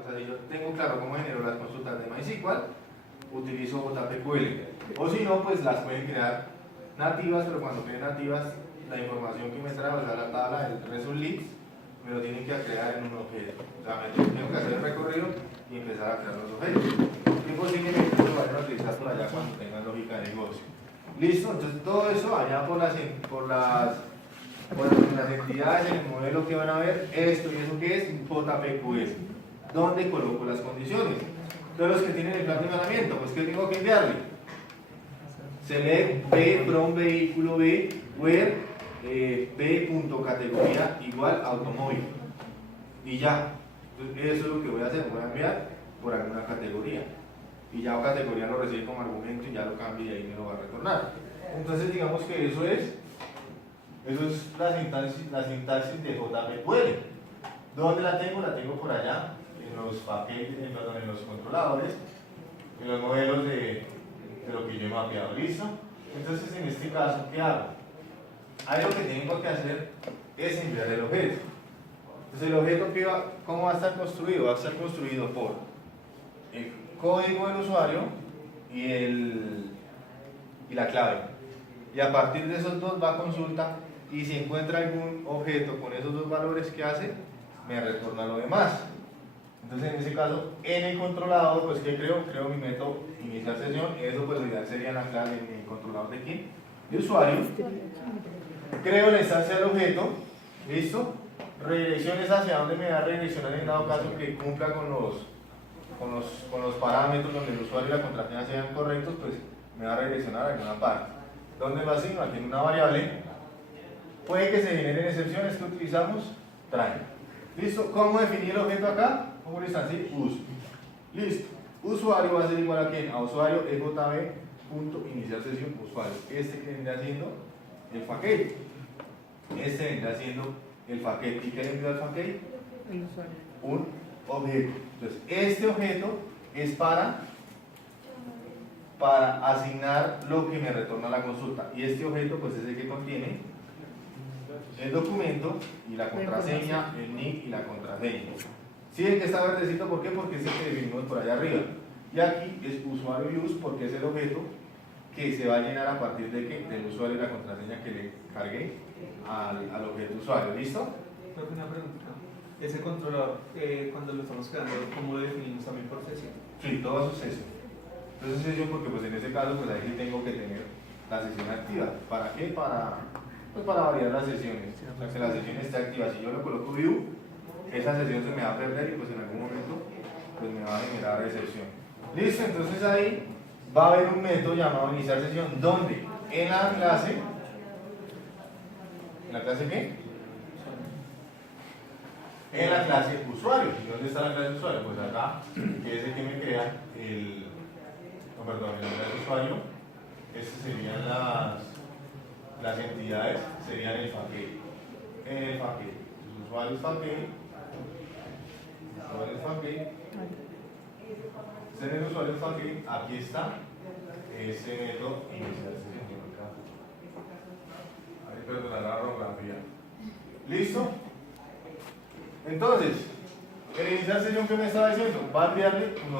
o sea, si yo tengo claro cómo genero las consultas de MySQL, utilizo JPQL. O si no, pues las pueden crear nativas, pero cuando creen nativas, la información que me trae, o sea, la tabla del result leads, me lo tienen que crear en un objeto. O sea, me tengo que hacer el recorrido y empezar a crear los objetos. Y posiblemente lo vayan a utilizar por allá cuando tengan lógica de negocio. Listo, entonces todo eso allá por las entidades en el modelo que van a ver, esto y eso que es JPQL, donde coloco las condiciones. Entonces los que tienen el plan de mantenimiento, pues ¿qué tengo que enviarle? Select B from vehículo B, where B.categoría igual automóvil. Y ya, entonces eso es lo que voy a hacer, voy a enviar por alguna categoría. Y ya categoría lo recibe como argumento y ya lo cambia y ahí me lo va a retornar. Entonces digamos que eso es la sintaxis de JPQL. ¿Dónde la tengo? La tengo por allá, en los paquetes, en los controladores, en los modelos de lo que yo he mapeado. ¿Listo? Entonces en este caso, ¿qué hago? Ahí lo que tengo que hacer es enviar el objeto. Entonces el objeto, ¿cómo va a estar construido? Va a estar construido por el código del usuario y la clave. Y a partir de esos dos va a consulta y si encuentra algún objeto con esos dos valores que hace, me retorna lo demás. Entonces en ese caso, en el controlador, pues ¿qué creo? Creo mi método iniciar sesión, y eso pues lo ideal sería la clave en el controlador de quién? De usuario. Creo la instancia del objeto, ¿listo? Redirecciones hacia donde me va a redireccionar en dado caso que cumpla con los parámetros donde el usuario y la contraseña sean correctos, pues me va a redireccionar a alguna parte. ¿Dónde lo asigno? Aquí en una variable. Puede que se generen excepciones que utilizamos try. ¿Listo? ¿Cómo definir el objeto acá? Como una instancia uso. Listo. Usuario va a ser igual a quién? A usuario EJB.iniciar sesión usuario. Este que vendrá haciendo el paquete. Este vendrá haciendo el paquete. ¿Y qué le envía al paquete? El usuario. Un objeto. Entonces, este objeto es para asignar lo que me retorna la consulta. Y este objeto, pues es el que contiene el documento y la contraseña, el nick y la contraseña. Sí, el que está verdecito, ¿por qué? Porque es el que definimos por allá arriba. Y aquí es usuario use porque es el objeto que se va a llenar a partir de que del usuario y la contraseña que le cargué al objeto usuario. ¿Listo? Creo que una pregunta. Ese controlador, cuando lo estamos creando, ¿cómo lo definimos también por sesión? Sí, todo eso es sesión. Entonces sesión porque pues en ese caso pues ahí sí tengo que tener la sesión activa. ¿Para qué? Pues para variar las sesiones. O sea, que la sesión esté activa. Si yo le coloco view, esa sesión se me va a perder y pues en algún momento pues me va a generar excepción. Listo, entonces ahí va a haber un método llamado iniciar sesión donde en la clase qué? En la clase usuario. ¿Y dónde está la clase usuario? Pues acá, que es el que me crea en la clase usuario. Estas serían las entidades, serían el paquete. En el paquete. Los usuarios paquete. Usuarios paquete. En el usuario paquete, aquí está ese método iniciar sesión. Ahí perdona la ortografía. ¿Listo? Entonces, el iniciar sesión que me estaba diciendo, va a enviarle un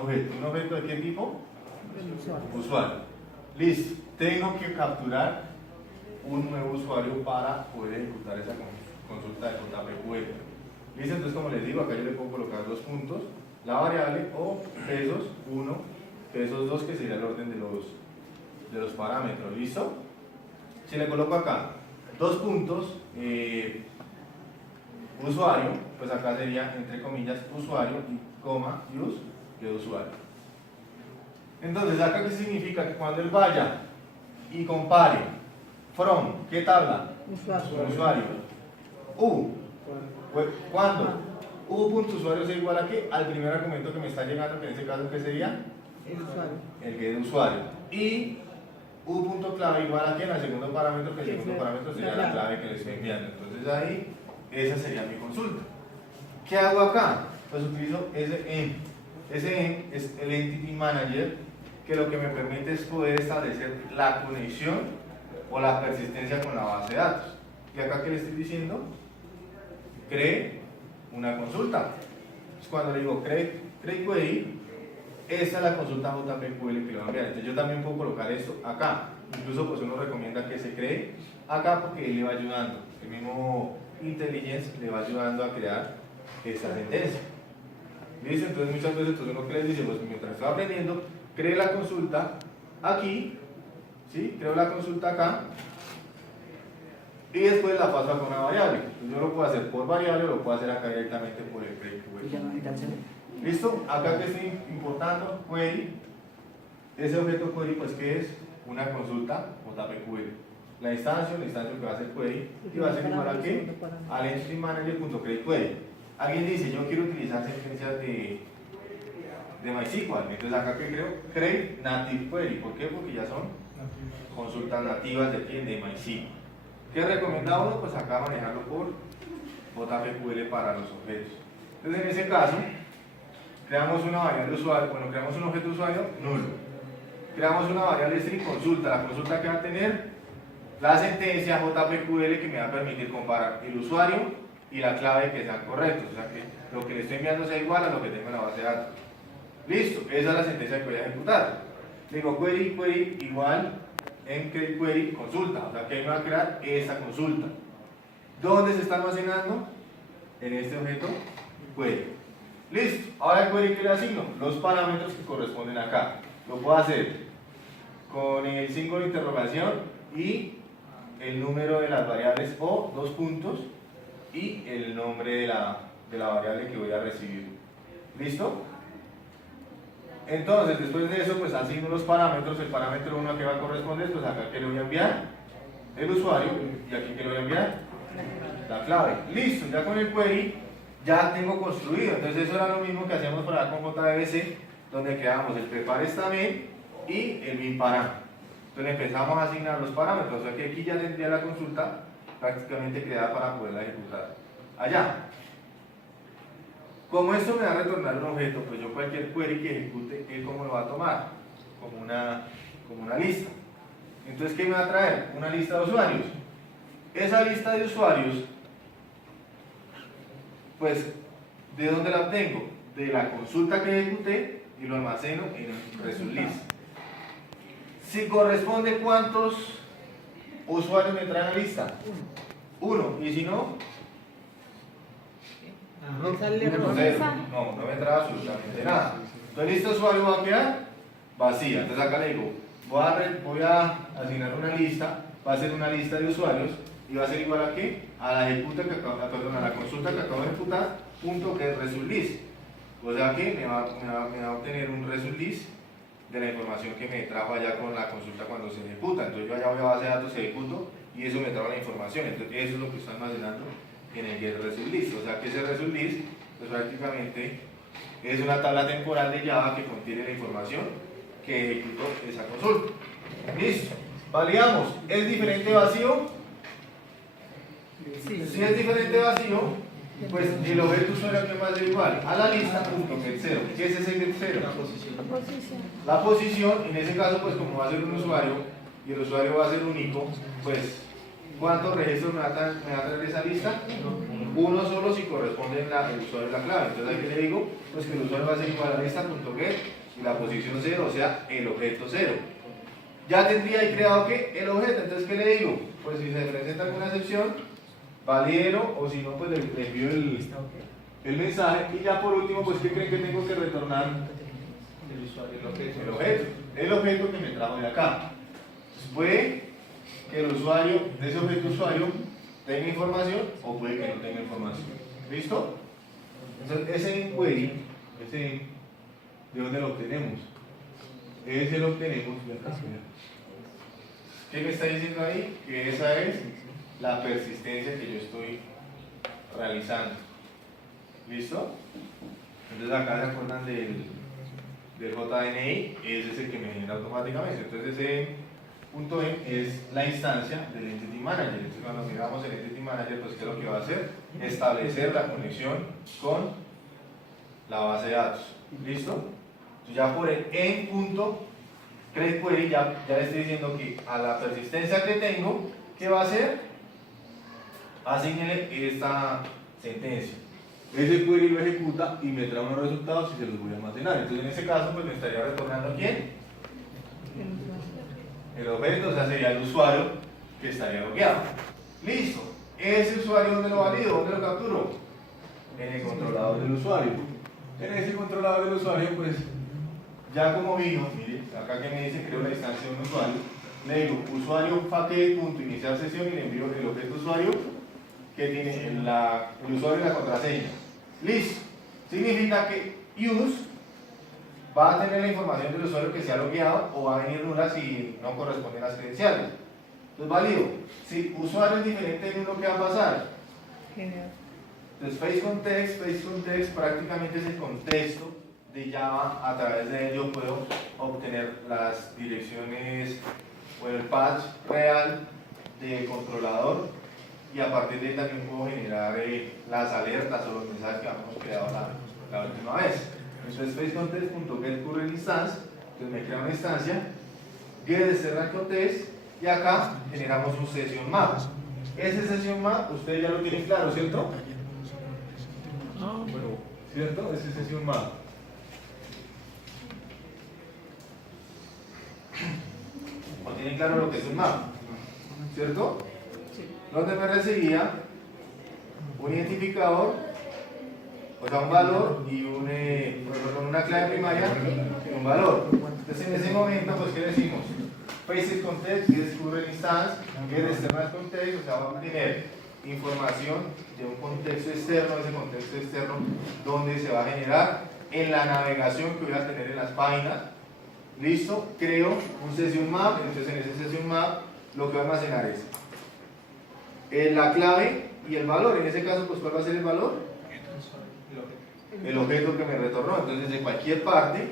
objeto de qué tipo? Usuario. Listo, tengo que capturar un nuevo usuario para poder ejecutar esa consulta de JPQL. Listo, entonces como les digo, acá yo le puedo colocar 2 puntos, la variable o pesos 1, pesos 2, que sería el orden de los parámetros. ¿Listo? Si le coloco acá 2 puntos, usuario, pues acá sería entre comillas usuario y coma use de usuario. Entonces acá qué significa que cuando él vaya y compare from, ¿qué tabla? Usuario. ¿Cuándo? U.usuario es igual a qué? Al primer argumento que me está llegando, que en este caso ¿qué sería? El usuario. El que es usuario. Y U.clave igual a qué? Al segundo parámetro, que el segundo parámetro sería la clave que le estoy enviando. Entonces ahí esa sería mi consulta. ¿Qué hago acá? Pues utilizo SM. SM es el Entity Manager, que lo que me permite es poder establecer la conexión o la persistencia con la base de datos. ¿Y acá qué le estoy diciendo? Cree una consulta. cuando le digo create query, esta es la consulta JPQL que le va a enviar. Entonces yo también puedo colocar esto acá. Incluso pues uno recomienda que se cree acá porque él le va ayudando. El mismo IntelliGence le va ayudando a crear esta sentencia. ¿Listo? Entonces muchas veces pues, uno que les dice, pues mientras estoy aprendiendo, cree la consulta aquí, ¿sí? Creo la consulta acá y después la paso a una variable. Entonces yo lo puedo hacer por variable o lo puedo hacer acá directamente por el create query. ¿Listo? Acá que estoy importando query, ese objeto query pues que es una consulta JPQL. La instancia que va a ser query y va a ser igual a qué? Al entity manager.createQuery. Alguien dice, yo quiero utilizar sentencias de MySQL, entonces acá que creo, create native query. ¿Por qué? Porque ya son consultas nativas de quién, de MySQL. ¿Qué recomienda uno? Pues acá manejarlo por JPQL para los objetos. Entonces en ese caso, creamos una variable usuario, bueno, creamos un objeto usuario nulo. Creamos una variable string consulta. La consulta que va a tener la sentencia JPQL que me va a permitir comparar el usuario y la clave que sean correctos. O sea que lo que le estoy enviando sea igual a lo que tengo en la base de datos. Listo, esa es la sentencia que voy a ejecutar. Digo query igual en create query consulta. O sea que ahí me va a crear esa consulta. ¿Dónde se está almacenando? En este objeto query. Listo, ahora el query que le asigno, los parámetros que corresponden acá. Lo puedo hacer con el símbolo de interrogación y el número de las variables o dos puntos y el nombre de la variable que voy a recibir. ¿Listo? Entonces, después de eso, pues asigno los parámetros. El parámetro 1 a que va a corresponder, pues acá que le voy a enviar el usuario y aquí que le voy a enviar la clave. Listo, ya con el query ya tengo construido. Entonces eso era lo mismo que hacíamos por acá con JDBC, donde creamos el prepare statement y el bin param. Entonces empezamos a asignar los parámetros. O sea que aquí ya tendría la consulta prácticamente creada para poderla ejecutar allá. Como esto me va a retornar un objeto, pues yo cualquier query que ejecute, él cómo lo va a tomar, como una lista. Entonces, ¿qué me va a traer? Una lista de usuarios. Esa lista de usuarios, pues, ¿de dónde la obtengo? De la consulta que ejecuté y lo almaceno en el result list. Si corresponde, ¿cuántos usuarios me traen la lista? Uno. Y si no, no me trae absolutamente nada. Entonces, lista de usuario va a quedar vacía. Entonces, acá le digo, voy a asignar una lista, va a ser una lista de usuarios y va a ser igual a qué? A la a la consulta que acabo de ejecutar, punto que es result list. O sea que me va a obtener un result list de la información que me trajo allá con la consulta cuando se ejecuta. Entonces yo allá voy a base de datos, ejecuto y eso me trae la información. Entonces eso es lo que está almacenando en el get result list. O sea que ese result list pues prácticamente es una tabla temporal de Java que contiene la información que ejecutó esa consulta. Listo. Validamos. ¿Es diferente vacío? Sí. Si es diferente vacío, pues el objeto usuario que va a ser igual a la lista punto get 0. ¿Qué es ese get 0? La posición, en ese caso, pues como va a ser un usuario y el usuario va a ser único, pues ¿cuántos registros me va a traer esa lista? Uno solo si corresponde el usuario y la clave. Entonces aquí le digo, pues que el usuario va a ser igual a la lista.get y la posición 0, o sea, el objeto 0. Ya tendría ahí creado ¿qué? El objeto. Entonces, ¿qué le digo? Pues si se presenta alguna excepción, validero, o si no, pues le envío el mensaje. Y ya por último, pues ¿qué creen que tengo que retornar? El usuario, El objeto que me trajo de acá. Entonces, puede que el usuario, de ese objeto usuario, tenga información o puede que no tenga información. ¿Listo? Entonces, ese query, ¿de dónde lo obtenemos? Ese lo obtenemos de acá. ¿Qué me está diciendo ahí? Que esa es la persistencia que yo estoy realizando. ¿Listo? Entonces acá se acuerdan del JNI, ese es el que me genera automáticamente. Entonces ese punto .m es la instancia del Entity Manager. Entonces cuando miramos el Entity Manager, pues ¿qué es lo que va a hacer? Establecer la conexión con la base de datos. ¿Listo? Entonces ya por el en.createQuery ya le estoy diciendo que a la persistencia que tengo, ¿qué va a hacer? Asígnele esta sentencia. ese query lo ejecuta y me trae unos resultados y se los voy a almacenar. Entonces en ese caso pues me estaría retornando ¿quién? El objeto, o sea sería el usuario que estaría logueado. Listo. Ese usuario, ¿dónde lo valido? ¿Dónde lo capturo? En el controlador del usuario. En ese controlador del usuario pues ya como vino, mire, acá que me dice creo la instancia de un usuario, le digo usuario paquete.iniciar sesión y le envío el objeto usuario que tiene el usuario y la contraseña. Listo. Significa que use va a tener la información del usuario que se ha logueado o va a venir nula si no corresponden las credenciales. Entonces válido. Si usuario es diferente en uno, ¿qué va a pasar? Genial. Entonces face context prácticamente es el contexto de Java. A través de él yo puedo obtener las direcciones o el patch real del controlador y a partir de ahí también puedo generar las alertas o los mensajes que habíamos creado la última vez. Entonces facecontext.getCurrentInstance, entonces me crea una instancia, getExternalContext y acá generamos un session map. Ese session map ustedes ya lo tienen claro, ¿cierto? Bueno, ¿cierto? Ese session map. ¿O tienen claro lo que es un map? ¿Cierto? Donde me recibía un identificador, o sea, un valor y con una clave primaria y un valor. Entonces, en ese momento, pues, ¿qué decimos? FacesContext, getCurrentInstance, getExternalContext, o sea, vamos a tener información de un contexto externo, ese contexto externo, donde se va a generar en la navegación que voy a tener en las páginas. Listo, creo un session map, entonces en ese session map lo que va a almacenar es la clave y el valor. En ese caso, pues, ¿cuál va a ser el valor? El objeto que me retornó. Entonces, de cualquier parte,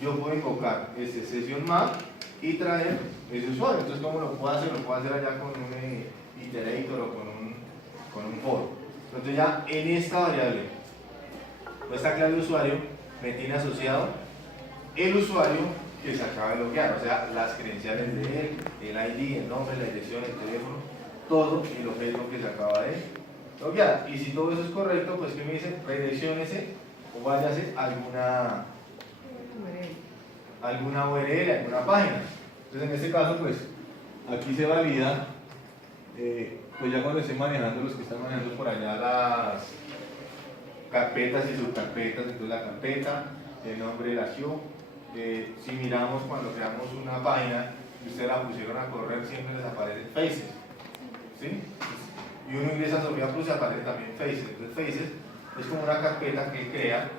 yo puedo invocar ese session map y traer ese usuario. Entonces, ¿cómo lo puedo hacer? Lo puedo hacer allá con un iterator o con un for. Entonces, ya en esta variable, o esta clave de usuario, me tiene asociado el usuario que se acaba de loguear, o sea, las credenciales de él, el ID, el nombre, la dirección, el teléfono, todo el objeto que se acaba de loguear. Y si todo eso es correcto, pues ¿qué me dice? Redirecciónese o váyase a alguna URL, alguna página. Entonces en este caso, pues aquí se valida, pues ya cuando estén manejando, los que están manejando por allá las carpetas y subcarpetas, entonces la carpeta, el nombre de la queue. Si miramos cuando creamos una página y ustedes la pusieron a correr, siempre les aparecen faces, ¿sí? Y uno ingresa a Sofía Plus y aparece también faces. Entonces faces es como una carpeta que crea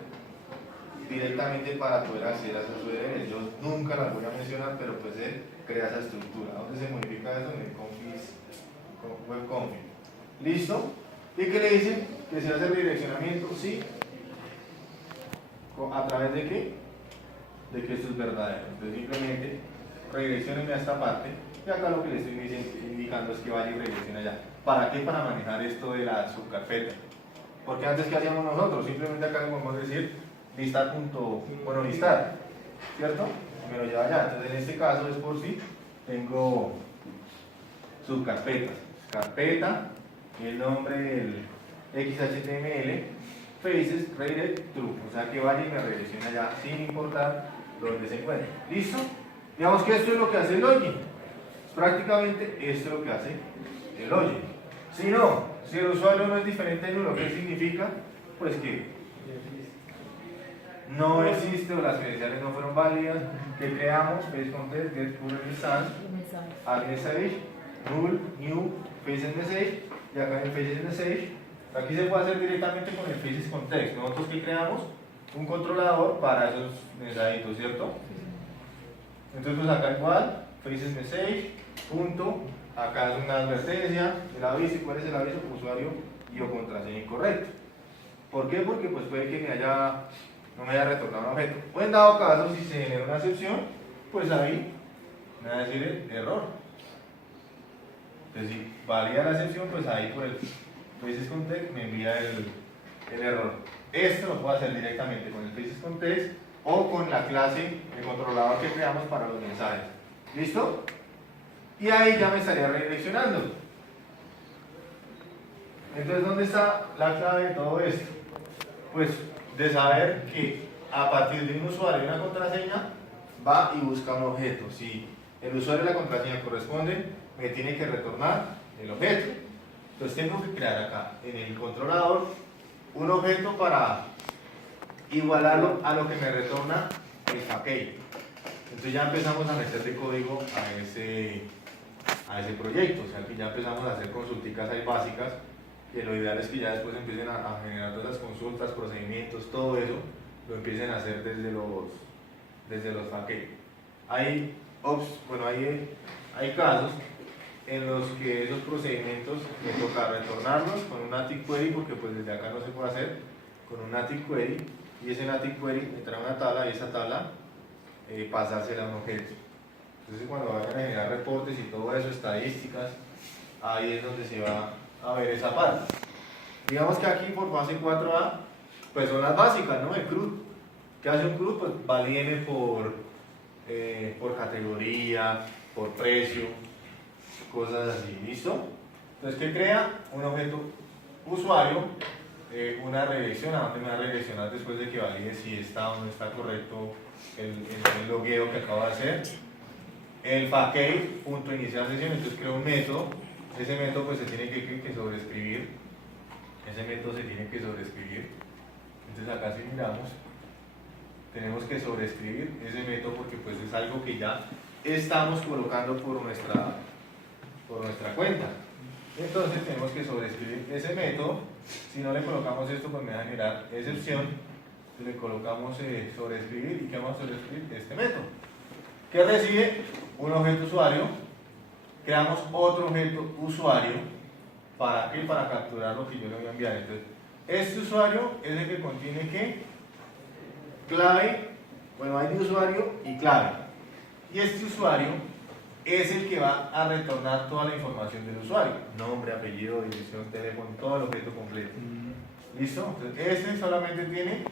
directamente para poder acceder a esas URLs. Yo nunca las voy a mencionar, pero pues él crea esa estructura. ¿Dónde se modifica eso? En el webconfig. ¿Listo? ¿Y qué le dice? Que se hace el redireccionamiento, sí. ¿A través de qué? De que esto es verdadero. Entonces simplemente redireccionenme a esta parte y acá lo que le estoy indicando es que vaya y redireccione allá. ¿Para qué? Para manejar esto de la subcarpeta. Porque antes, ¿qué hacíamos nosotros? Simplemente acá le podemos decir listar listar, ¿cierto? Me lo lleva allá. Entonces en este caso es por si tengo subcarpetas. Carpeta, el nombre del XHTML, faces, redirect, true. O sea que vaya y me redireccione allá sin importar dónde se encuentre. ¿Listo? Digamos que esto es lo que hace el login. Prácticamente esto es lo que hace el login. Si el usuario no es diferente en uno, ¿qué significa? Pues que no existe o las credenciales no fueron válidas, que creamos facecontext, getCurrentInstance, adMessage, rule, new, facesMessage, y acá en el facesMessage, aquí se puede hacer directamente con el facescontext. Nosotros que creamos un controlador para esos mensajitos, ¿cierto? Entonces pues acá igual, facesMessage, punto, acá es una advertencia, el aviso. ¿Y cuál es el aviso? Usuario y o contraseña incorrecto. ¿Por qué? Porque pues puede que no me haya retornado un objeto. O en dado caso, si se genera una excepción, pues ahí me va a decir el error. Entonces si valida la excepción, pues ahí por el facescontext me envía el error. Esto lo puedo hacer directamente con el facescontext o con la clase de controlador que creamos para los mensajes. ¿Listo? Y ahí ya me estaría redireccionando. Entonces, ¿dónde está la clave de todo esto? pues de saber que a partir de un usuario y una contraseña va y busca un objeto. Si el usuario y la contraseña corresponden, me tiene que retornar el objeto. Entonces tengo que crear acá en el controlador un objeto para igualarlo a lo que me retorna el package. Entonces ya empezamos a meterle código a ese proyecto, o sea que ya empezamos a hacer consulticas ahí básicas, que lo ideal es que ya después empiecen a generar todas las consultas, procedimientos, todo eso, lo empiecen a hacer desde los packages. Hay casos en los que esos procedimientos me toca retornarlos con un native query, porque pues desde acá no se puede hacer, con un native query, y ese native query me trae una tabla y esa tabla pasársela a un objeto. Entonces cuando vayan a generar reportes y todo eso, estadísticas, ahí es donde se va a ver esa parte. Digamos que aquí por fase 4A, pues son las básicas, ¿no? El CRUD. ¿Qué hace un CRUD? Pues valídeme por categoría, por precio, cosas así, ¿listo? Entonces, ¿qué crea? Un objeto usuario, una redirección, a dónde me va a redireccionar después de que valide si está o no está correcto el logueo que acabo de hacer. El package, punto iniciar sesión, entonces creo un método, ese método pues se tiene que sobreescribir, entonces acá si miramos, tenemos que sobreescribir ese método porque pues es algo que ya estamos colocando por nuestra cuenta. Entonces tenemos que sobreescribir ese método. Si no le colocamos esto, pues me va a generar excepción. Entonces le colocamos sobreescribir, y ¿qué vamos a sobreescribir? Este método, que recibe un objeto usuario. Creamos otro objeto usuario. ¿Para qué? Para capturar lo que yo le voy a enviar. Entonces, este usuario es el que contiene ¿qué? Clave, bueno, hay de usuario y clave. Y este usuario es el que va a retornar toda la información del usuario: nombre, apellido, dirección, teléfono, todo el objeto completo. ¿Listo? Entonces, este solamente tiene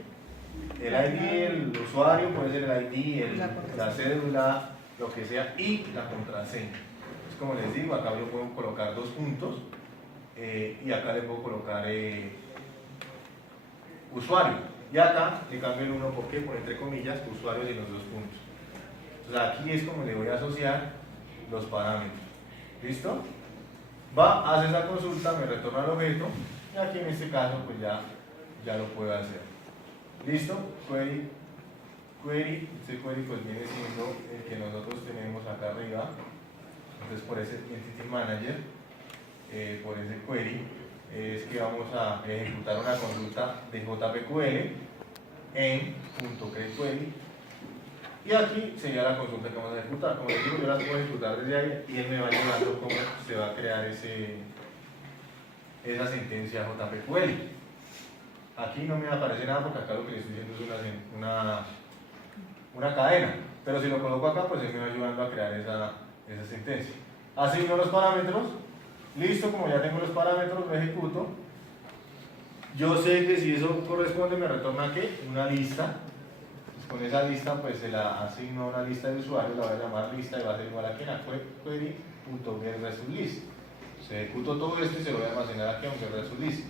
el ID, el usuario, puede ser el ID, la cédula, lo que sea, y la contraseña. Entonces, como les digo, acá yo puedo colocar dos puntos y acá le puedo colocar usuario. Y acá le cambio el uno, ¿por qué? Por entre comillas, usuarios y los dos puntos. Entonces aquí es como le voy a asociar los parámetros. ¿Listo? Va, hace esa consulta, me retorna el objeto, y aquí en este caso pues ya lo puedo hacer. ¿Listo? Query, este query pues viene siendo el que nosotros tenemos acá arriba. Entonces por ese Entity Manager, por ese query, es que vamos a ejecutar una consulta de JPQL en .getQuery, y aquí sería la consulta que vamos a ejecutar. Como les digo, yo las puedo ejecutar desde ahí y él me va ayudando cómo se va a crear esa sentencia JPQL. Aquí no me aparece nada porque acá lo que le estoy diciendo es una cadena, pero si lo coloco acá, pues él me va ayudando a crear esa sentencia. Asigno los parámetros. Listo, como ya tengo los parámetros, lo ejecuto. Yo sé que si eso corresponde, me retorna ¿qué? Una lista. Pues con esa lista, pues se la asigno a una lista de usuarios, la voy a llamar lista y va a ser igual a query.getResultList. Se ejecuto todo esto y se lo voy a almacenar aquí a un getResultList.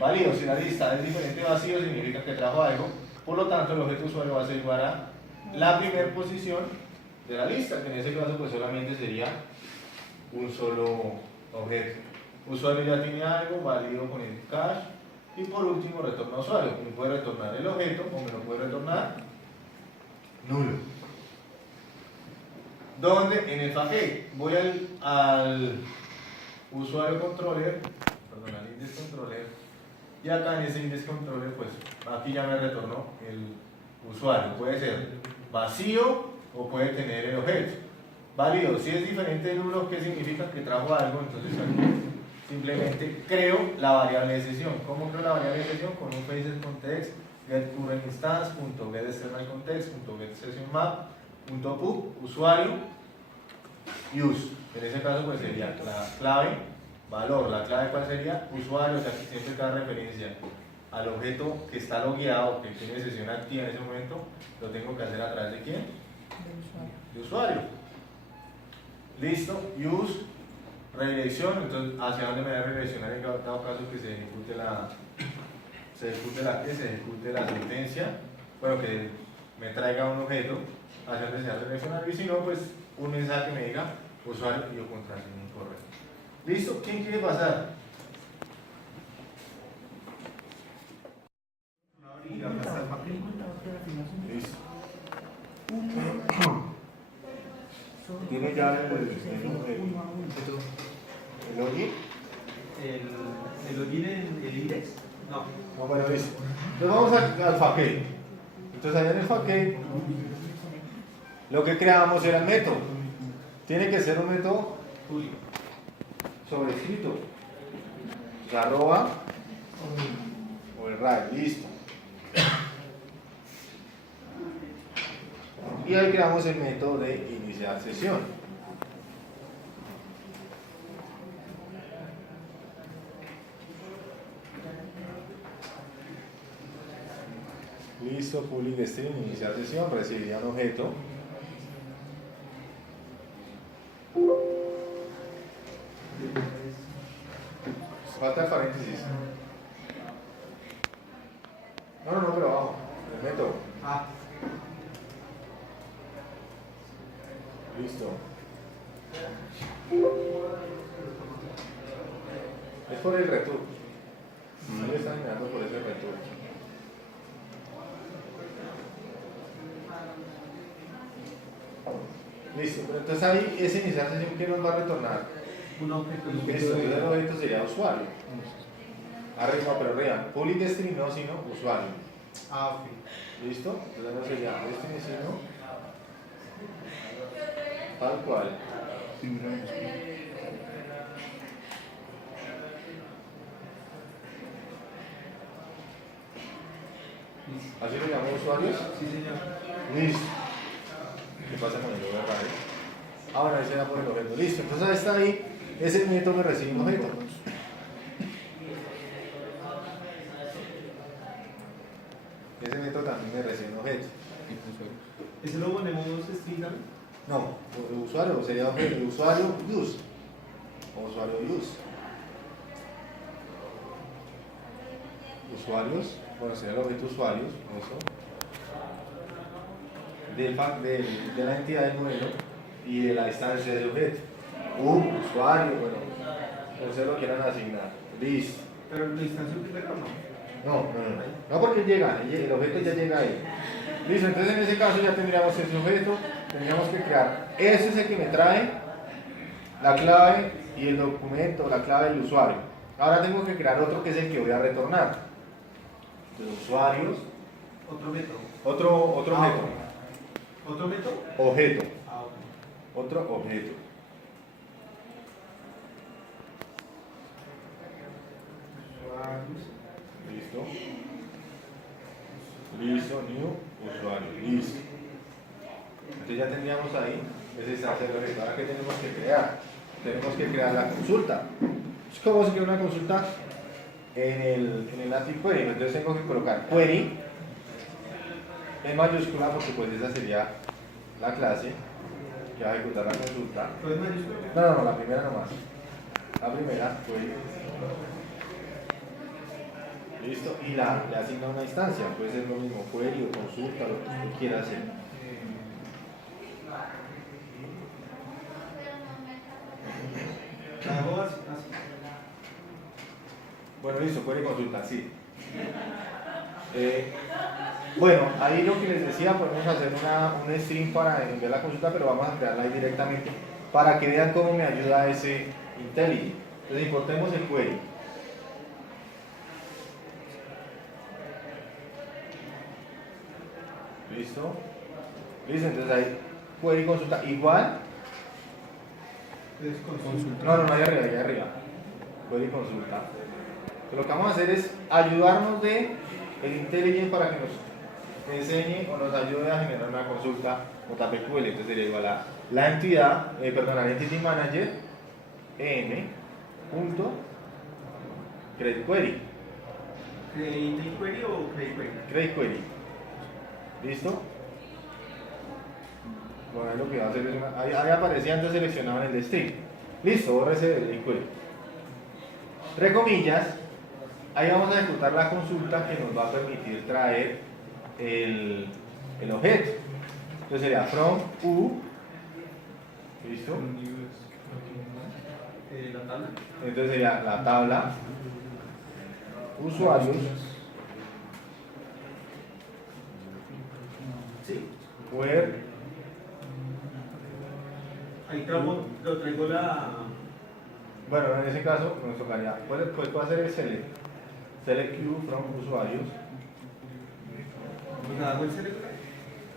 Válido, si la lista es diferente de vacío, significa que trajo algo. Por lo tanto, el objeto usuario va a ser igual a la primera posición de la lista, que en ese caso pues solamente sería un solo objeto. Usuario ya tiene algo, válido con el cache, y por último retorna usuario. Me puede retornar el objeto o me lo puede retornar nulo. ¿Dónde? En el package. Voy al usuario controller, perdón, al index controller, y acá en ese index controller, pues aquí ya me retornó el usuario. Puede ser vacío o puede tener el objeto. Válido, si es diferente de nulo, ¿qué significa? Que trajo algo. Entonces aquí simplemente creo la variable de sesión. ¿Cómo creo la variable de sesión? Con un faces context, get current instance, .get external context, .get session map, .pub, usuario, use. En ese caso pues sería la clave, valor. ¿La clave cuál sería? Usuario. O sea que siempre cada referencia al objeto que está logueado, que tiene sesión activa en ese momento, lo tengo que hacer a través de ¿quién? De usuario. Listo, use, redirección. Entonces, ¿hacia dónde me va a redireccionar en dado caso que se ejecute se ejecute la sentencia, bueno, que me traiga un objeto, hacia donde sea seleccionar, y si no, pues un mensaje que me diga usuario y o contraseña incorrecta. ¿Listo? ¿Quién quiere pasar? Y aplazar el papel. Listo. ¿Tiene ya el login? El login en el index. No. No, bueno, listo. Entonces vamos al FAQ. Entonces allá en el FAQ, lo que creamos era el método. Tiene que ser un método sobrescrito. O sea, arroba o el RAI, listo. Y ahí creamos el método de iniciar sesión. Listo, public string, iniciar sesión, recibirá un objeto. Falta el paréntesis. No, pero vamos, el método. Ah, Listo. Es por el return. Ahí están mirando por ese return. Listo, pero entonces ahí ese iniciar sesión que nos va a retornar. un objeto. Listo, entonces el objeto sería usuario. Arriba, pero arriba. Public string no, sino usuario. Ah, ok. ¿Listo? Entonces no sería este sino tal cual. ¿Así le llamamos usuarios? Sí, señor. Listo. ¿Qué pasa con el override? Ahora ese era por el objeto. Listo. Entonces ahí está ahí. Ese método me recibe un objeto. Ese método también me recibe un objeto. ¿Ese lo ponemos string también? No, el usuario sería objeto. Usuario use. O usuario use. Usuarios. Bueno, sería el objeto usuarios. Eso. De la entidad del modelo y de la instancia del objeto. Usuario, bueno, no se lo quieran asignar. Listo. Pero la instancia primero no. No porque llega, el objeto ya llega ahí. Listo, entonces en ese caso ya tendríamos ese objeto, tendríamos que crear. Ese es el que me trae la clave y el documento, la clave del usuario. Ahora tengo que crear otro que es el que voy a retornar. Los usuarios, Otro método. otro Ah, método. ok. ¿Otro método? Objeto. Ah, ok. Otro objeto. Usuarios. Listo. Listo, new usuario. Listo. Entonces ya tendríamos ahí ese instancia de objeto. Ahora, ¿qué tenemos que crear? Tenemos que crear la consulta. ¿Cómo se crea una consulta? En el Native Query. Entonces tengo que colocar query en mayúscula porque pues esa sería la clase que va a ejecutar la consulta. ¿Todo es mayúscula? No, la primera nomás. La primera query. Listo, y le asigna una instancia, puede ser lo mismo, query o consulta, lo que usted quiera hacer. La hago así. Bueno, listo, query consulta, sí. Bueno, ahí lo que les decía, podemos hacer un string para enviar la consulta, pero vamos a crearla ahí directamente para que vean cómo me ayuda ese IntelliJ. Entonces importemos el query. ¿Listo? Listo, entonces ahí query consulta igual. Es consulta. No, ahí arriba. Query consulta. Lo que vamos a hacer es ayudarnos de el IntelliJ para que nos enseñe o nos ayude a generar una consulta JPQL. Entonces sería igual a la entidad, la entity manager punto create query. ¿Create query o create query? Create query. ¿Listo? Bueno, ahí lo que va a hacer es ahí aparecía antes seleccionado en el string. Listo, bórrese el query. Entre comillas, ahí vamos a ejecutar la consulta que nos va a permitir traer el objeto. Entonces sería from u, ¿listo? La tabla. Entonces sería la tabla usuarios Sí. where Ahí traigo la. bueno, en ese caso nos tocaría, puedo hacer el select q from usuarios, Nada, ¿cuál sería?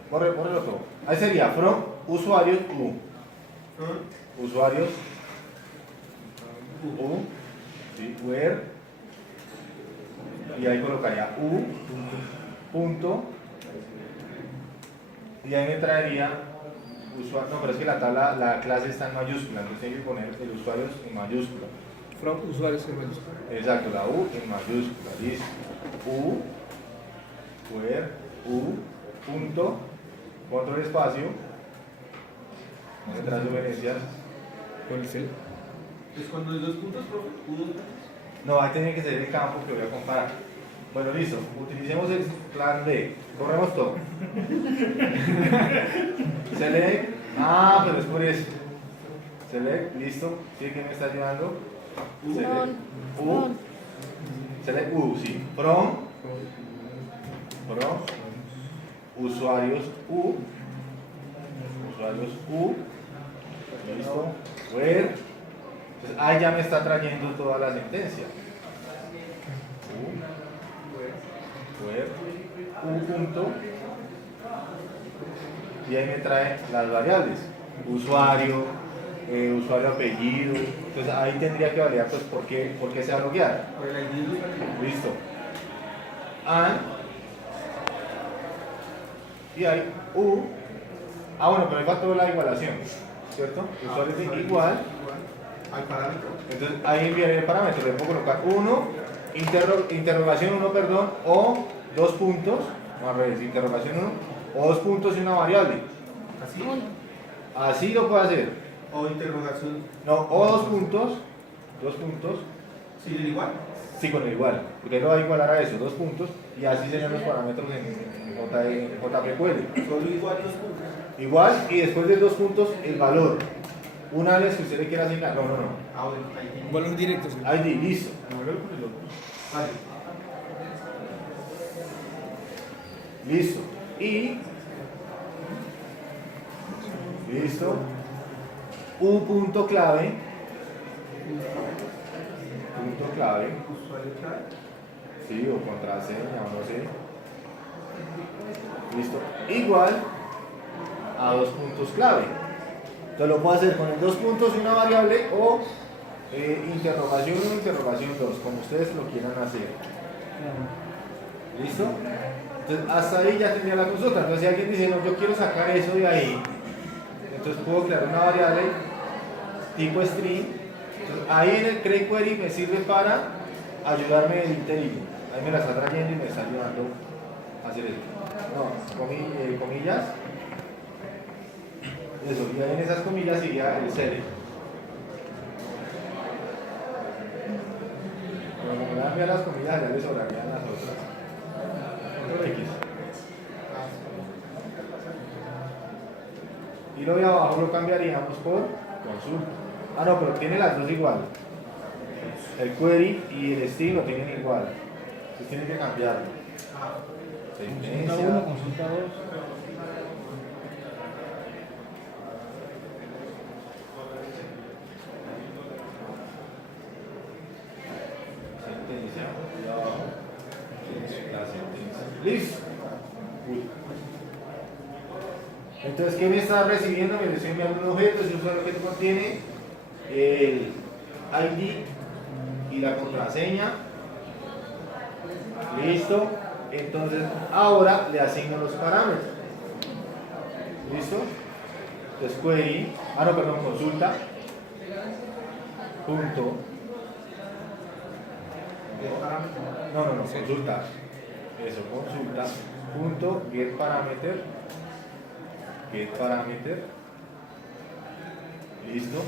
bórrelo todo. Ahí sería from usuarios u, usuarios u, ¿sí? Where, y ahí colocaría u punto, y ahí me traería usuario. No, pero es que la tabla, la clase está en mayúscula, entonces hay que poner el usuario en mayúscula. From usuarios en mayúscula. Exacto, la u en mayúscula, listo. U, where, u, punto, control espacio, no se trae sugerencias. Con el cel. Es cuando hay 2 puntos, profe. ¿U 2 puntos? No, ahí tiene que ser el campo que voy a comparar. Bueno, listo, utilicemos el plan D, corremos todo. Select, pero es por eso. Select, listo, ¿sí? ¿Quién me está ayudando? Select U, select U, sí. From usuarios U, listo. Where, entonces ahí ya me está trayendo toda la sentencia. U punto, y ahí me trae las variables, usuario, usuario apellido, entonces ahí tendría que validar pues por qué se va a loguear. Por el ID del usuario. Listo. And, y ahí u, bueno, pero me faltó la igualación, ¿cierto? Usuario es igual, Al parámetro. entonces ahí enviaré el parámetro, le puedo colocar 1, interrogación 1, perdón, o 2 puntos, no al revés, interrogación 1, o 2 puntos y una variable. Así. Así lo puedo hacer. O interrogación. No, o 2 puntos, ¿Sí, el igual? sí, con el igual, porque lo va a igualar a eso, 2 puntos, y así serían los parámetros en JPQL. Solo igual 2 puntos. Igual, y después de 2 puntos, el valor. Una vez que usted le quiera asignar, no. Bueno, ahí tiene. Valor directo, sí. ID, listo. Vale. Listo. Y listo. Un punto clave. Punto clave. Usuario clave. Sí, o contraseña, o no sé. Listo. Igual a 2 puntos clave. Entonces lo puedo hacer con el 2 puntos y una variable o interrogación 1, interrogación 2, como ustedes lo quieran hacer. ¿Listo? Entonces hasta ahí ya tendría la consulta. Entonces si alguien dice, no, yo quiero sacar eso de ahí, entonces puedo crear una variable tipo string. Entonces, ahí en el create query me sirve para ayudarme del IntelliJ. Ahí me la está trayendo y me está ayudando a hacer eso. No, comillas. Eso, y ahí en esas comillas iría el select. Cuando me van a enviar las comillas, ya les sobrarían las otras. Control X. Y lo de abajo lo cambiaríamos por consulta. No, pero tiene las dos igual. El query y el string lo tienen igual. Entonces tienen que cambiarlo. Consulta 1, consulta 2. Sentencia. La sentencia. Listo. Uy. Entonces, ¿qué me está recibiendo? Me estoy enviando un objeto. Ese objeto contiene el ID y la contraseña. Listo. Entonces, ahora le asigno los parámetros. ¿Listo? Entonces, query. Consulta. Punto. Consulta. Eso, consulta. Punto. Get parameter. Listo.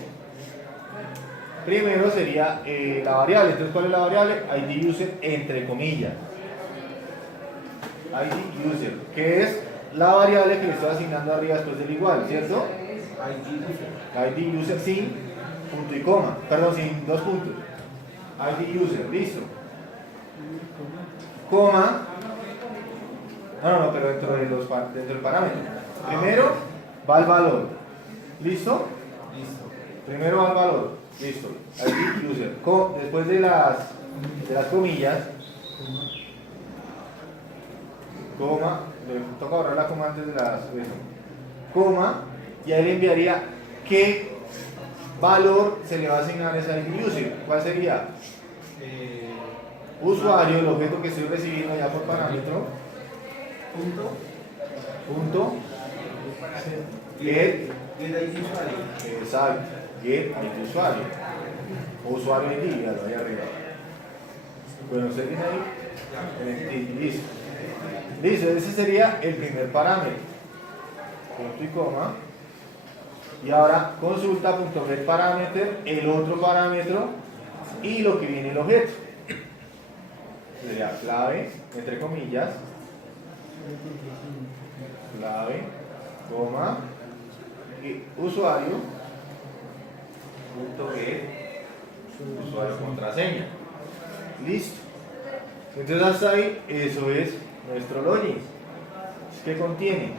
Primero sería la variable. Entonces, ¿cuál es la variable? ID user entre comillas. ID user, que es la variable que le estoy asignando arriba después del igual, ¿cierto? ID user sin punto y coma, perdón, sin dos puntos. ID user, listo. Coma. No, pero dentro del parámetro. Primero va el valor. ¿Listo? Listo. Primero va el valor. Listo. ID user. Después de las comillas. Coma. Le toca borrar la coma antes de las. Coma. Y ahí le enviaría qué valor se le va a asignar a esa ID user. ¿Cuál sería? Usuario, el objeto que estoy recibiendo ya por parámetro. Punto. Get. Exacto. Get ID usuario. O usuario ID, ya lo hay arriba. Bueno, usted tiene ahí. Listo. Listo, ese sería el primer parámetro. Punto y coma. Y ahora consulta.getParameter, el otro parámetro y lo que viene el objeto. Sería clave, entre comillas, clave, coma, y usuario, punto get, usuario contraseña. Listo. Entonces hasta ahí, eso es nuestro login. ¿Qué contiene?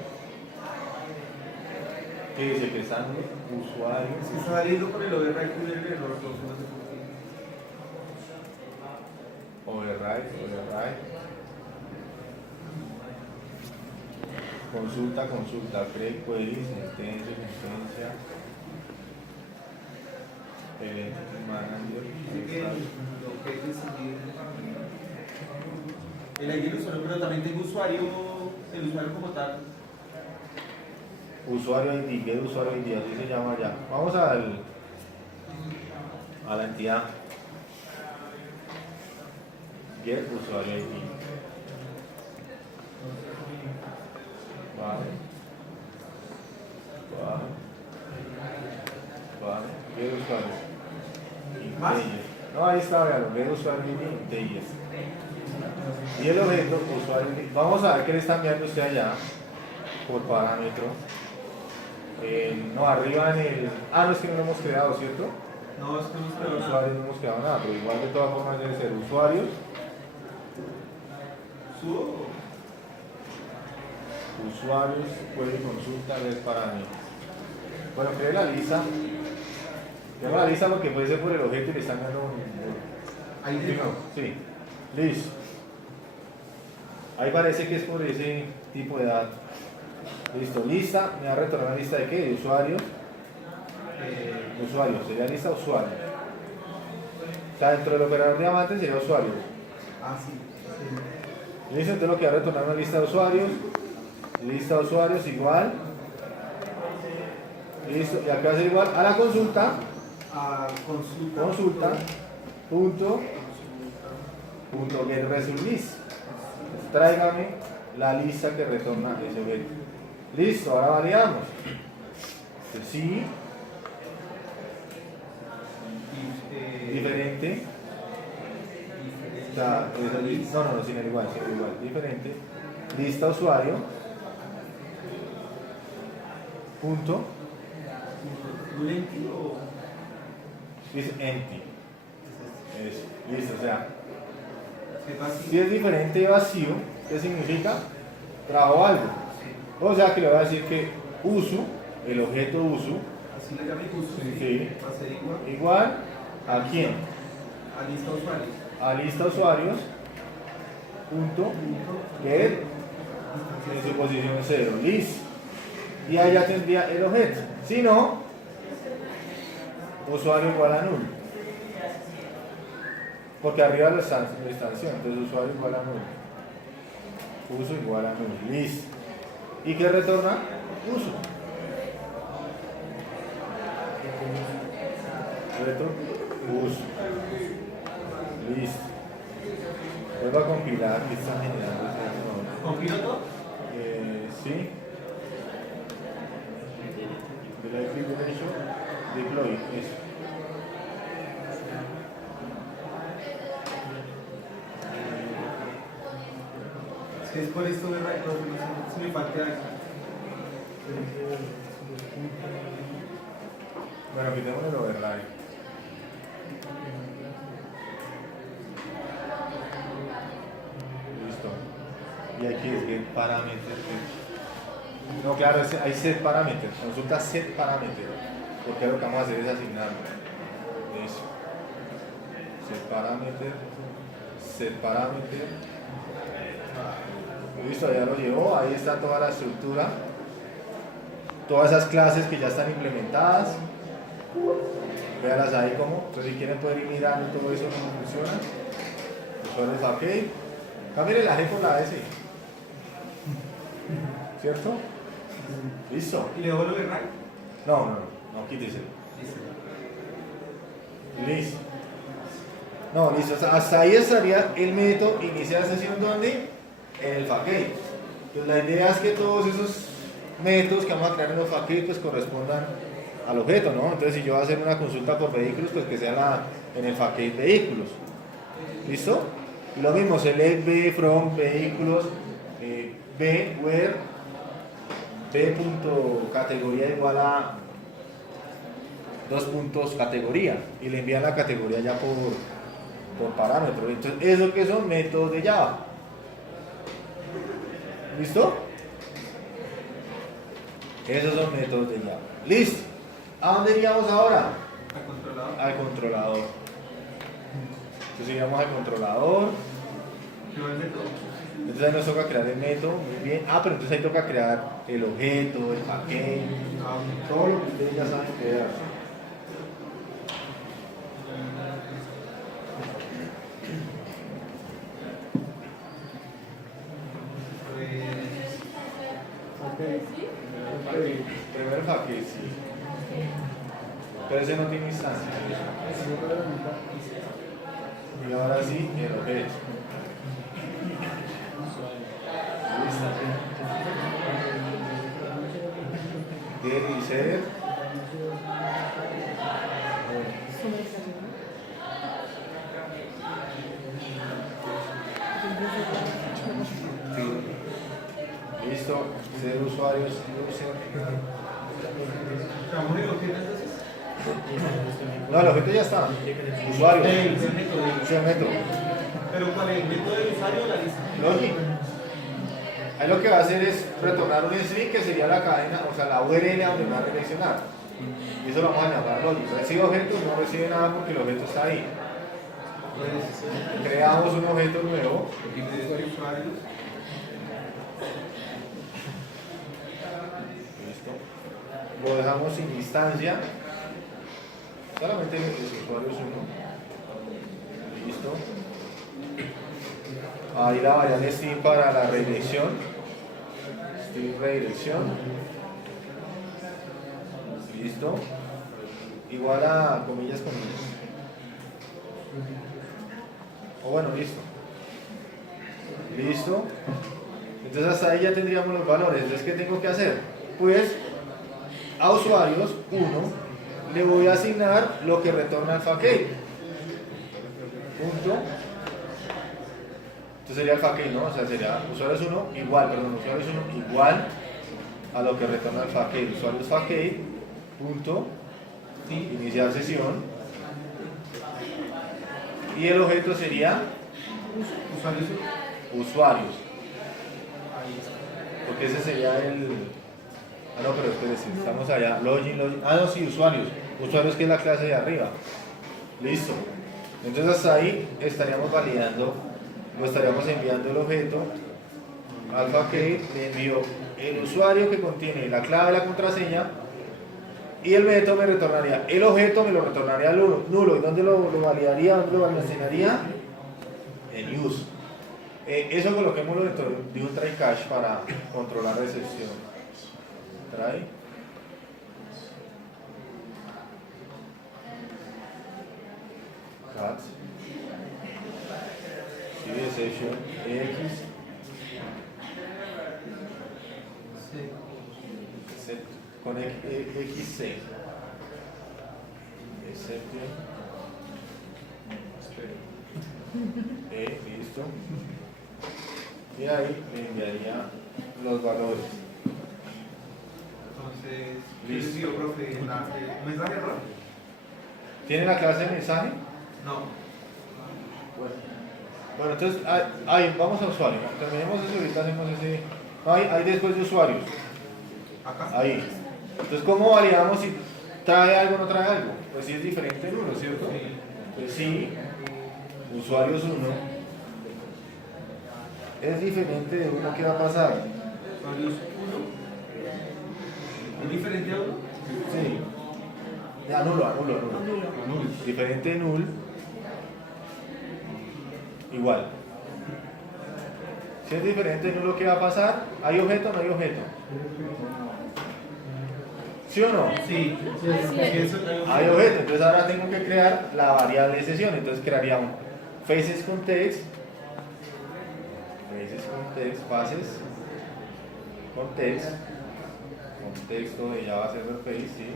¿Qué dice? Que están usuarios. Se está saliendo por el override con el error, no sé por qué. Override. Consulta, create query, sentencia. Entity manager. Dice que lo que es el ID del usuario, pero también tengo usuario, el usuario como tal. Usuario ID, get usuario ID, así se llama ya. Vamos a la entidad. Get usuario ID. Vale. Get usuario. ¿Más? No, ahí está, vean, get usuario ID, IDs. Y el objeto, usuario ID. Vamos a ver qué le está enviando usted allá por parámetro. No, arriba en el. No, es que no lo hemos creado, ¿cierto? No, es que no se lo Usuarios no hemos creado nada, pero igual de todas formas debe ser usuarios. subo. Usuarios, puede consulta, ver parámetros. Bueno, cree la lista. Creo la lista porque puede ser por el objeto y le están dando un. Ahí Sí, no, sí. Listo. Ahí parece que es por ese tipo de datos. Listo, lista. Me va a retornar la lista de qué? De usuarios. Usuarios, sería lista usuarios. O sea, dentro del operador de diamante sería usuarios. Sí. Listo, entonces lo que va a retornar una lista de usuarios. Lista de usuarios igual. Listo, y acá va a ser igual a la consulta. Consulta. Punto get result list. Tráigame la lista que retorna ese objeto. Listo, ahora validamos. Sí. Diferente. No, sin el igual, diferente. Lista usuario. Punto. Dice empty. Eso, listo, o sea. Si es diferente y vacío, ¿qué significa? Trajo algo. O sea que le voy a decir que uso, el objeto uso. Así le llamo uso. Sí. Va a ser igual. Igual a quién? A lista usuarios. A lista usuarios. Punto. Get. En su posición 0. Listo. Y allá tendría el objeto. Si no, usuario igual a null. Porque arriba lo está instanciando. Entonces usuario igual a null. Uso igual a null. Listo. ¿Y qué retorna? Uso. Uso. Listo. Vuelvo a compilar. ¿Qué está generando? ¿Compilo todo? Sí. Deploy. Eso. Si es por esto, ¿verdad? No, se me falta aquí. Bueno, quitémosle el overlay. Listo. Y aquí es que parámetros. No, claro, hay set parámetros. Consulta set parámetros. Porque lo que vamos a hacer es asignarlo. Eso. Set parámetro. Set parámetro. Listo, ya lo llevó. Ahí está toda la estructura. Todas esas clases que ya están implementadas. Véalas ahí como. Entonces, si quieren poder ir mirando todo eso cómo funciona. Usuarios OK. Cámbiale la G por la S. ¿Cierto? Listo. ¿Y le dejo lo de Ray? No, quíteselo. Listo. No, listo. Hasta ahí estaría el método iniciar sesión donde en el facade. Pues la idea es que todos esos métodos que vamos a crear en los facade pues correspondan al objeto, ¿no? Entonces si yo voy a hacer una consulta por vehículos, pues que sea en el facade vehículos. ¿Listo? Y lo mismo, select B from vehículos, B where B punto categoría igual a 2 puntos categoría y le envían la categoría ya por parámetro. Entonces, eso que son métodos de Java. ¿Listo? Esos son métodos de Java. Listo. ¿A dónde iríamos ahora? Al controlador. Al controlador. Entonces iríamos al controlador. ¿Qué va el método? Entonces ahí nos toca crear el método, muy bien. Pero entonces ahí toca crear el objeto, el paquete, todo lo que ustedes ya saben crear. Primero el paquete, sí. Pero ese no tiene instancia. Y ahora sí, el objeto. Get insert. Listo, ser usuarios. ¿Trabajamos el objeto entonces? No, el objeto ya está. Usuarios. El método. Sí, el método. ¿Pero cuál es el método del usuario o la lista? Login. Ahí lo que va a hacer es retornar un string que sería la cadena, o sea, la URL a donde va a redireccionar. Y eso lo vamos a llamar login. Recibe objeto y no recibe nada porque el objeto está ahí. Creamos un objeto nuevo. Usuarios. Listo. Lo dejamos sin instancia. Solamente el usuario es uno. Listo. Ahí la variable string para la redirección. String redirección. Listo. Igual a comillas. O bueno, listo. Listo. Entonces hasta ahí ya tendríamos los valores. Entonces, ¿qué tengo que hacer? Pues a usuarios 1 le voy a asignar lo que retorna el facade. Punto. Entonces sería el facade, ¿no? O sea, sería usuarios 1 igual a lo que retorna el facade. Usuarios facade, punto, iniciar sesión. Y el objeto sería usuarios. Porque ese sería el... Ah, no, pero espérense, estamos allá. Login. Ah, no, sí, usuarios. Usuarios que es la clase de arriba. Listo. Entonces hasta ahí estaríamos validando, o estaríamos enviando el objeto al facade, le envío el usuario que contiene la clave y la contraseña y el método me retornaría. El objeto me lo retornaría nulo. ¿Y dónde lo validaría? ¿Dónde lo almacenaría? En use. Eso coloquémoslo dentro de un try cache para controlar recepción. Try. Cat. Sí, exception X. Con XC. Exception. Listo. y ahí le enviaría los valores. Entonces, Listo. listo, profe, mensaje error. ¿Tiene la clase de mensaje? No. Bueno, entonces ahí vamos a usuario. Terminemos eso y ahorita hacemos ese. No, ahí después de usuarios. Acá. Ahí. Entonces, ¿cómo validamos si trae algo o no trae algo? Pues si es diferente en uno, ¿cierto? Sí. Pues sí, usuarios 1 es diferente de uno, ¿qué va a pasar? Usuarios 1. ¿Es diferente a 1? Sí. Anulo. Diferente null. Igual. Si es diferente nulo, ¿qué va a pasar? ¿Hay objeto o no hay objeto? ¿Sí o no? Sí. Hay objeto, entonces ahora tengo que crear la variable de sesión, entonces crearía un faces context, contexto de Java Server Face, ¿sí?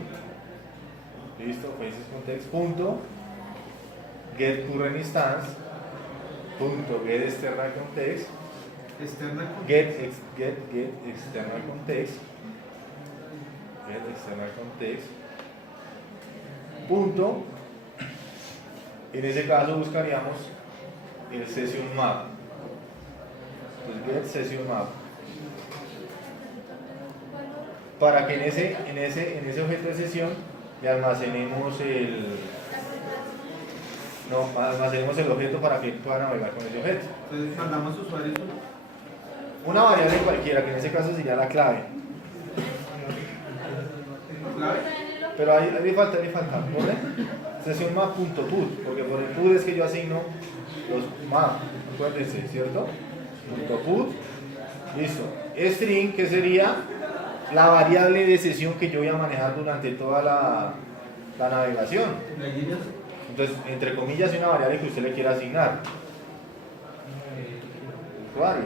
Listo, faces context, punto, get current instance, punto, get external context, get external context, punto, en ese caso buscaríamos el session map. Entonces get session map. Para que en ese objeto de sesión le almacenemos almacenemos el objeto para que él pueda navegar con ese objeto. Entonces mandamos usuarios 1. Una variable cualquiera, que en ese caso sería la clave. ¿Clave? Pero ahí le falta, ¿pone? Sesión map.put, porque por el put es que yo asigno los map, acuérdense, ¿cierto? .put, listo. String, que sería la variable de sesión que yo voy a manejar durante toda la navegación. Entonces, entre comillas, es una variable que usted le quiera asignar. Usuario.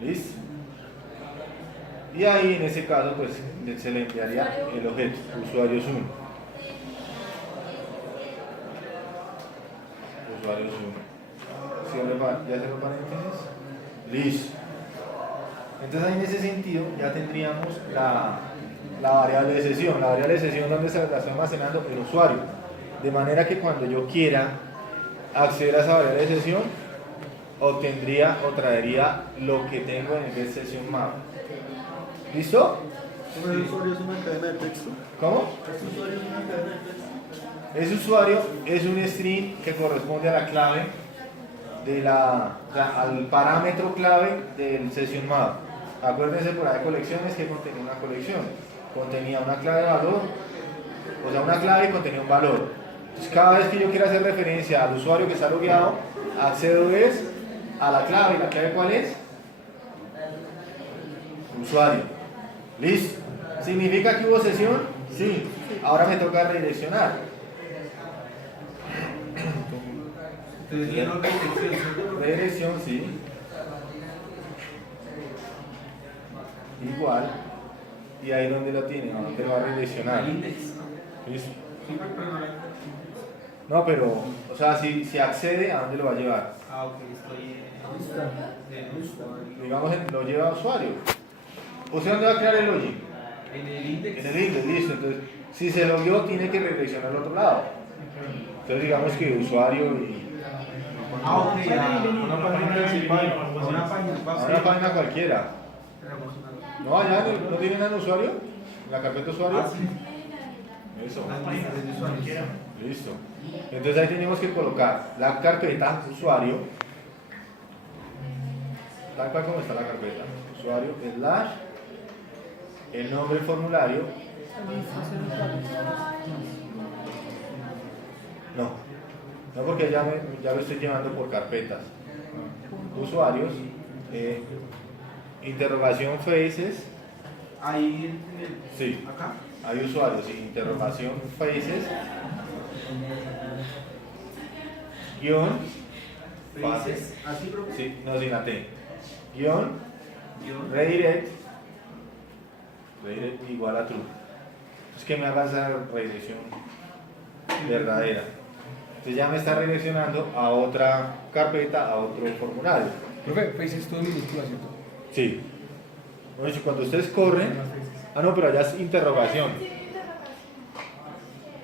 Listo. Y ahí en ese caso pues se le enviaría el objeto, usuarios 1. Usuarios 1. ¿Ya cerró paréntesis? Listo. Entonces ahí en ese sentido ya tendríamos la variable de sesión. La variable de sesión donde se la está almacenando el usuario. De manera que cuando yo quiera acceder a esa variable de sesión, obtendría o traería lo que tengo en el get session map. ¿Listo? ¿El usuario es una cadena de texto? ¿Cómo? ¿Ese usuario es una cadena de texto? Ese usuario es un string que corresponde a la clave al parámetro clave del session map. Acuérdense por ahí de colecciones que contenía una colección. Contenía una clave de valor, o sea, una clave y contenía un valor. Entonces, cada vez que yo quiera hacer referencia al usuario que está logueado, accedo a la clave. ¿Y la clave cuál es? Usuario. ¿Listo? ¿Significa que hubo sesión? Sí. Ahora me toca redireccionar. Entonces, dieron redirección, ¿cierto? Redirección, sí. Igual. Y ahí donde lo tiene, ¿a dónde va a redireccionar? El index. ¿Listo? Sí, pero no hay. No, pero, o sea, si accede, ¿a dónde lo va a llevar? Ah, ok, estoy en usuario. Digamos, lo lleva a usuario. ¿O sea, dónde va a crear el login? En el index. En el index, listo. Entonces, si se logueó, tiene que redireccionar al otro lado. Entonces, digamos que usuario y Ah, ok, una página principal. Una página a una página cualquiera. No, allá no tienen al usuario, en la carpeta usuario. Ah, sí. Eso. Administración de usuarios. Listo. Entonces ahí tenemos que colocar la carpeta usuario, tal cual como está la carpeta. Usuario, slash, el nombre del formulario. No porque ya lo estoy llevando por carpetas. Usuarios, interrogación faces. Ahí en el. Sí. Acá. Hay usuarios, interrogación faces, guión, faces, Así, bro. sí, no sin la T, guión, redirect igual a true. Es que me haga esa redirección verdadera. Entonces ya me está redireccionando a otra carpeta, a otro formulario. Profe, Face es todo en minúscula, ¿cierto? Sí. Bueno, si cuando ustedes corren, no, pero allá es interrogación.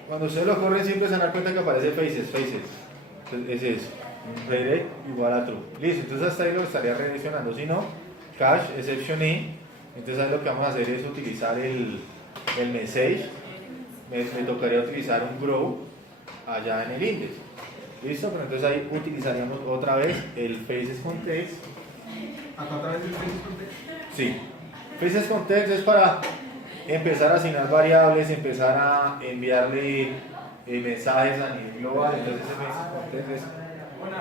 Cuando ustedes lo corren siempre se dan cuenta que aparece faces. Entonces es eso. Redirect igual a true. Listo, entonces hasta ahí lo estaría redireccionando. Si no, cache exception E. Entonces ahí lo que vamos a hacer es utilizar el message. Me tocaría utilizar un grow allá en el index. Listo, pero entonces ahí utilizaríamos otra vez el faces context. Acá otra vez el faces context. Sí, faces context es para empezar a asignar variables, empezar a enviarle mensajes a nivel global. Entonces ese faces context es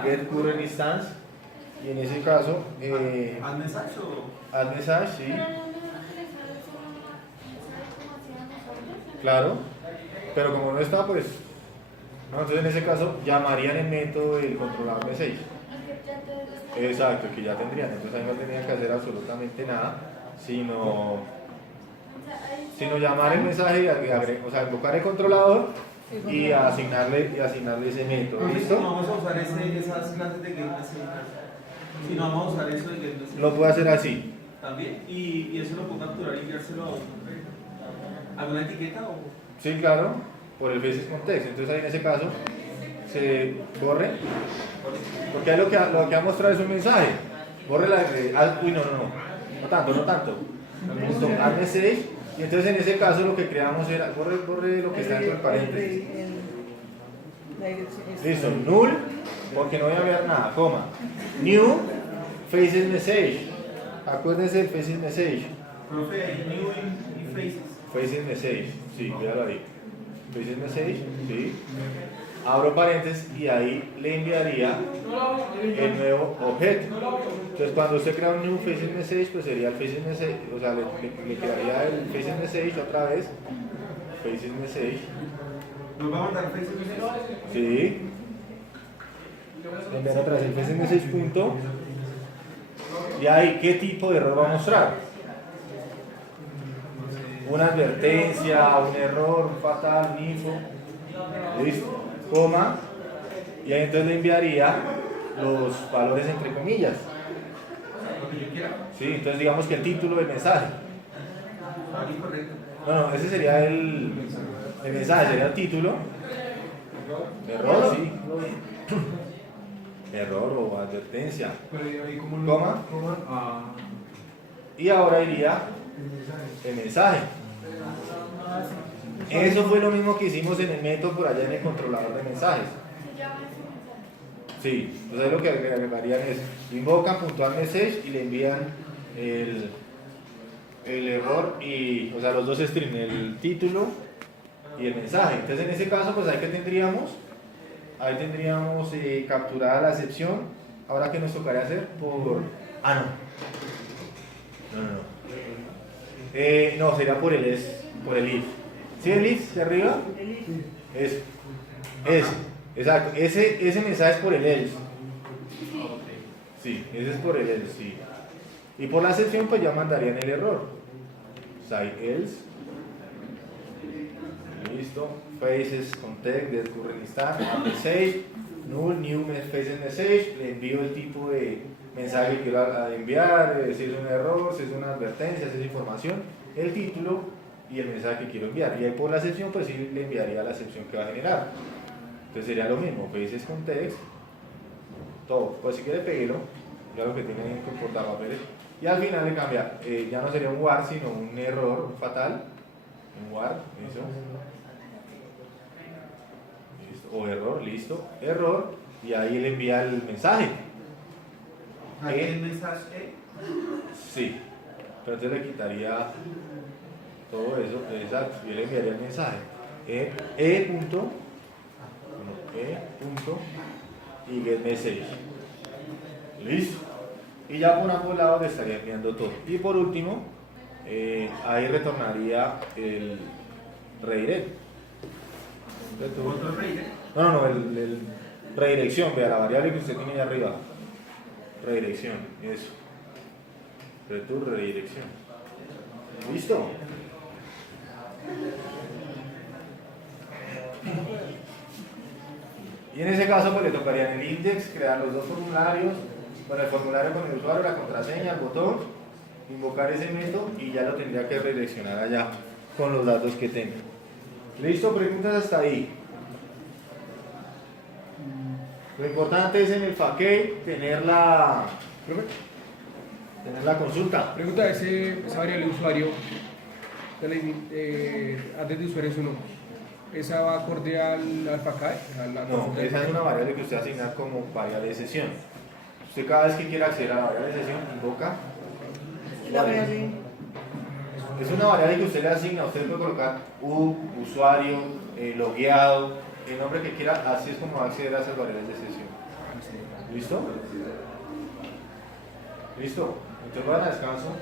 get current instance, y en ese caso ¿Add message o...? add message, sí, claro, pero como no está, pues no, entonces en ese caso llamarían el método del controlador message. Exacto, que ya tendrían, entonces ahí no tendrían que hacer absolutamente nada, sino llamar el mensaje y o sea, invocar el controlador y asignarle ese método. Profe, si ¿Listo? no vamos a usar esas clases de get message, si no vamos a usar eso de get message, Lo puedo hacer así. también, y eso lo puedo capturar y enviárselo a alguna etiqueta o... Sí, claro, por el faces context. Entonces ahí en ese caso se borre, porque ahí lo que va a mostrar es un mensaje. Borre la uy, no tanto. Punto add message, y entonces en ese caso lo que creamos era borre lo que está dentro del paréntesis. Listo, null, porque no voy a ver nada, coma. New faces message. Acuérdense del faces message. Profe, hay new y faces. Faces message, sí, véalo ahí. Faces message, sí. Abro paréntesis y ahí le enviaría el nuevo objeto. Entonces cuando usted crea un new faces message, pues sería el faces message, o sea, le crearía el faces message otra vez. Faces message. ¿Nos va a mandar faces message? Sí. Le envían otra vez el faces message punto. Y ahí, ¿qué tipo de error va a mostrar? Una advertencia, un error, un fatal, un info. Listo. Coma. Y ahí entonces le enviaría los valores entre comillas. Lo que yo quiera. Sí, entonces digamos que el título del mensaje. Ahí correcto. No, ese sería el mensaje, sería el título. Error, sí. Error o advertencia. Pero ahí como Coma. Ah, Y ahora iría el mensaje. Eso fue lo mismo que hicimos en el método por allá en el controlador de mensajes. Sí, entonces lo que agregarían es invocan puntual message y le envían el error y, o sea, los dos strings, el título y el mensaje. Entonces en ese caso, pues ahí tendríamos capturada la excepción. Ahora que nos tocaría hacer por no, sería por el if. ¿Sí el if de arriba? Eso. Exacto. Ese mensaje es por el else. Sí, ese es por el else, sí. Y por la excepción pues ya mandarían el error. Side else. Listo. Faces context de current instance, message, null, new faces message. Le envío el tipo de mensaje que quiero enviar, si es un error, si es una advertencia, si es información, el título y el mensaje que quiero enviar. Y ahí por la excepción pues sí le enviaría la excepción que va a generar. Entonces sería lo mismo, faces context, todo. Pues si quiere peguelo, ya lo que tienen que importar papeles. Y al final le cambia, ya no sería un war sino un error, un fatal, un war, eso. Listo. O error, listo, error, y ahí le envía el mensaje. Aquí el mensaje Sí, pero entonces le quitaría todo eso, exacto, y le enviaría el mensaje. Punto y get message. Listo. Y ya por ambos lados le estaría enviando todo. Y por último, ahí retornaría el redirect. ¿Otro redirect? No, el redirección, vea la variable que usted tiene ahí arriba. Redirección, eso. Return redirección. ¿Listo? Y en ese caso pues le tocaría en el index crear los dos formularios, Bueno, el formulario con el usuario, la contraseña, el botón, invocar ese método y ya lo tendría que redireccionar allá con los datos que tenga. ¿Listo? Preguntas hasta ahí. Lo importante es en el FAQEI tener la consulta. Pregunta, esa variable de usuario, antes de usuario es uno, ¿esa va acorde al FAQEI? No, esa es una variable que usted asigna como variable de sesión. Usted cada vez que quiera acceder a la variable de sesión, invoca. Es una variable que usted le asigna, usted puede colocar usuario, logueado, el nombre que quiera, así es como va a acceder a esas variables de sesión. ¿Listo? ¿Listo? Entonces van a descanso.